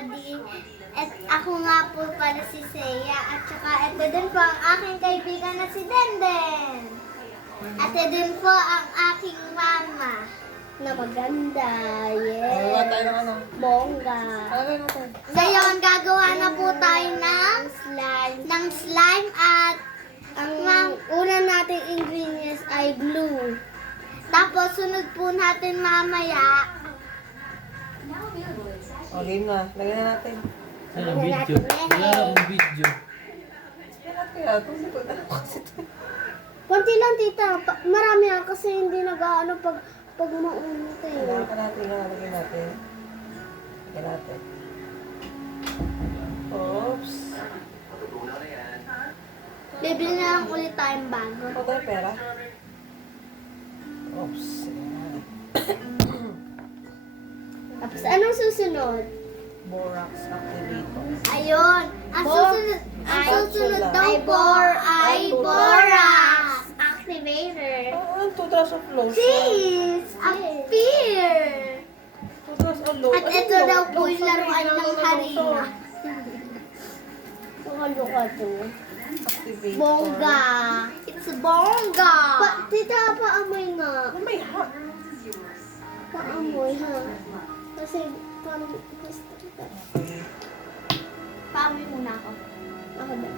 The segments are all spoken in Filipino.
Daddy. At ako nga po pala si Seiya. At saka ito din po ang aking kaibigan na si Denden. At ito din po ang aking mama. Na maganda. Gawa tayo ng ano? Bongga. Ano natin? Ngayon, gagawa na po tayo ng slime at ang una nating ingredients ay glue. Tapos, sunod po natin mamaya. O, game na. Lagyan na natin. Ano ang video? Wala akong video. Kaya kaya, kung ko na kasi ito. Konti lang, tita. Marami yan kasi hindi nag-ano pag maunit eh. Lagyan pa natin nga. Lagyan natin. Lagyan natin. Oops. Bibili na lang ulit tayong bago. Ako tayo pera. Oops. Ayan. Tapos, anong susunod? Borax activator. Ayun. Ang susunod daw po ay borax activator. Ah, 2 drops of lotion. Cheese! Appear! 2 drops of lotion. At ito daw po yung laruan ng harina. Luka to. Activator. Bongga! It's bongga! Tita, paamoy nga. Oh my God. Paamoy ha. Kasi parang gusto kita. Paamoy muna ako. Ako ba?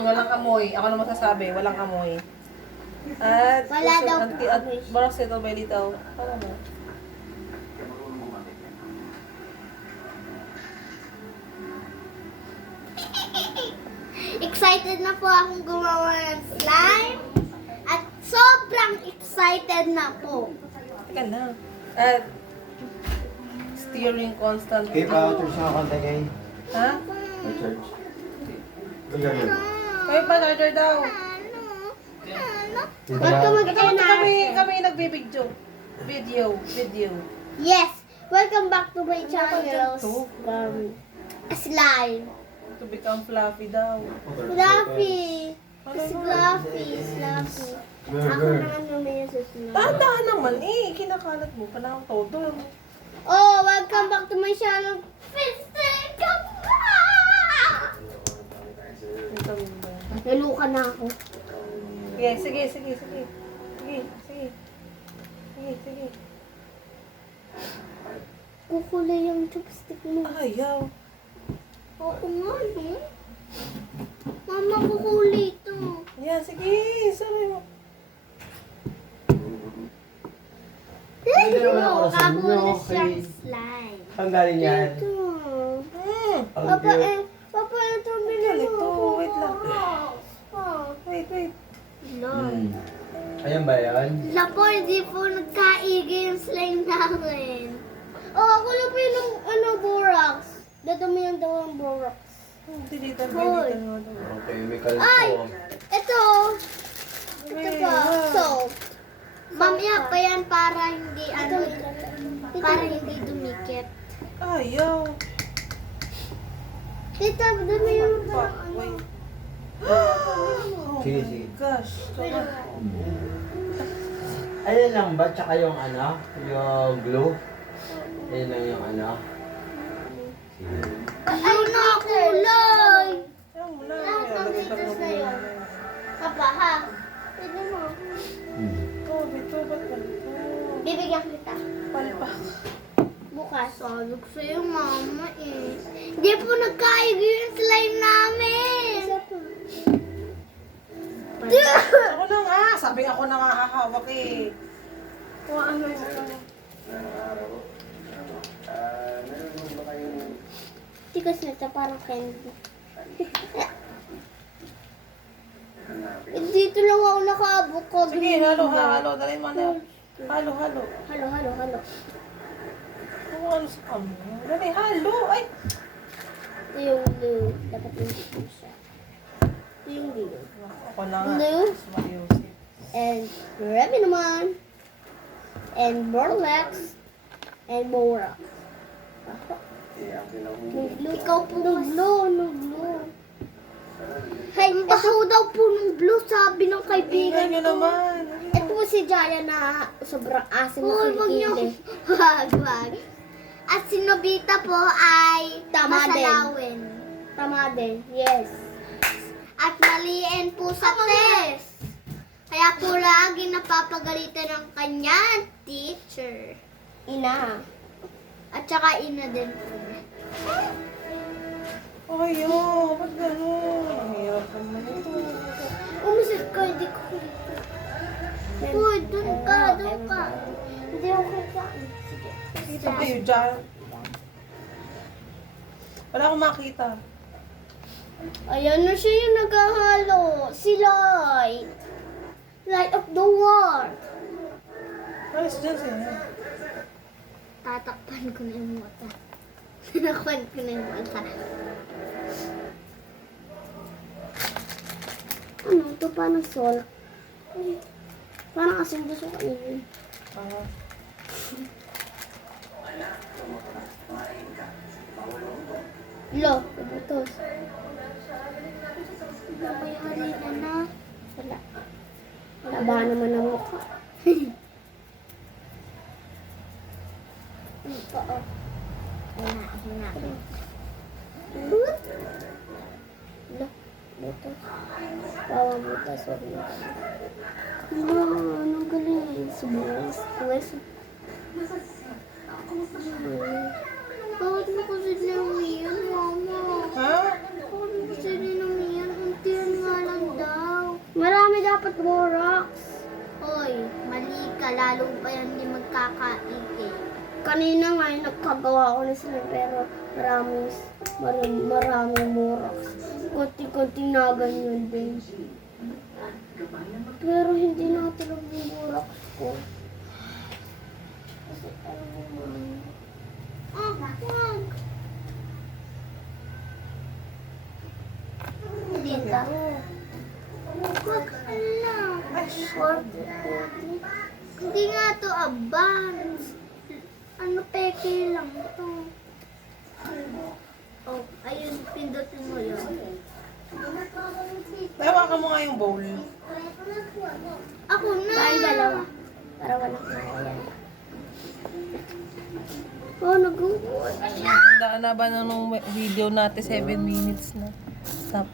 Walang amoy. Ako na masasabi, walang amoy. At Wala daw po at amoy. borax ito by litaw. Para mo. Excited na po akong gumawa ng slime. At sobrang excited na po. Teka na. At steering constant. Keep out your sa kanta kay Ha? church. Ganyan. Kayo pa, charger daw. Dito Ba't ka na. Kami nagbibidyo. Video. Yes! Welcome back to my channel. to? Slime. To become fluffy daw. Fluffy. Fluffy. Ako naman naman sa slime. Dahan naman eh. Kinakalat mo pa na ang todo. Oh, welcome back to my channel. Fisting ka pa! Naluka na ako. Sige. Kukulay yung chopstick mo. Ayaw. Oo nga, no? Mama, kukulay ito. Yan, sige. Sorry mo. Hindi naman ako sa Kagulo inyo, siyang okay. slime. Ang galing yan. Ito. Ang Papa, cute. Papa, ito bilhin Ganito, mo. wait lang. Oh. Wait. No. Ayan ba yan? Lapo, hindi po nagkaigi yung slime namin. Oh, ako lang po yung borax. Dadami yung daw ang borax. Dilitan. Chemical Ay! po. Ito! Ito pa, soap. Mamaya pa yan para hindi para hindi dumikit. Ayaw. Tita, dami yung Wait. Sige, sige. Gosh. Ayan lang ba? Tsaka yung ano? Yung glue? Ayan lang yung ano? Sige. Ay, nakulay! Ayaw mo na. Lahat ng Lagay dito sa sa'yo. Kapa, ha? Pwede mo. Ito, ba't ba? Bibigyan kita. Palpak. Bukas. Sabi ko sa'yo, mama eh. Hindi po nagkaigi yung slime namin. Ako na nga. Sabi ako na nga hahawak eh. Kuhaan mo ito. Tikas na ito, parang candy. Dito lang ako nakaabok ko. Sige, halo. Dalhin mo na. Halo. Halo. Kung ano sa kamo. Dali, halo. Ay! Ito yung glue. Dapat yung glue siya. Ito yung glue. Ako na nga. Glue. Mas mayusip. And remy naman. And borax. And borax. Ikaw po glue. Hay, bahaw daw po ng blue, sabi ng kaibigan Tingnan nyo ko. naman. Ito po si Jaya na sobrang asim na kilikili. Wag. At si Nobita po ay masalawin. Tama din. Yes. At maliin po sa test. Kaya po lagi napapagalitan ng kanyang teacher. Ina. At saka ina din po. Ay, oh, ba't gano'n? Ang hirap naman ito. Umusip ka, hindi ko kita. Uy, dun ka. Hindi ako kita. Sige. Dito kayo dyan. Wala akong makita. Ayan na siya yung naghahalo. Si Light. Light of the world. Ayos dyan siya. Tatakpan ko na yung mata. Tinakpan ko na yung mata. Ano? Ito paano sol? Ay, parang kasing gusto ko yun. Lo, kabutos. May harina na. Wala. Wala ba naman ang mukha? Oo. Ayun na. Lo, butos. Bawang butos. Sorry. Ano, anong galing? Subukas. Bakit mo kasi nilumiyan, mama? Ha? Bakit mo kasi nilumiyan? Untiyan nga lang daw. Marami dapat borax. Hoy, mali ka. Lalo pa yan hindi magkakaigil. Kanina nga nagkagawa ko na sila pero maraming borax. Konti-konti na ganyan din. Pero hindi natulog yung borax ko. Kasi ano naman. Wag. Hindi ka. Wag ka lang. Hindi nga to advance. Ano, peke lang to. Oh, ayun, pindutin mo yun. Tawakan mo nga yung bowl. Ako na. Tayong dalawa. Para walang kawayan. Oh, nag-uwan. Daan na ba na nung video natin 7 minutes na? Stop.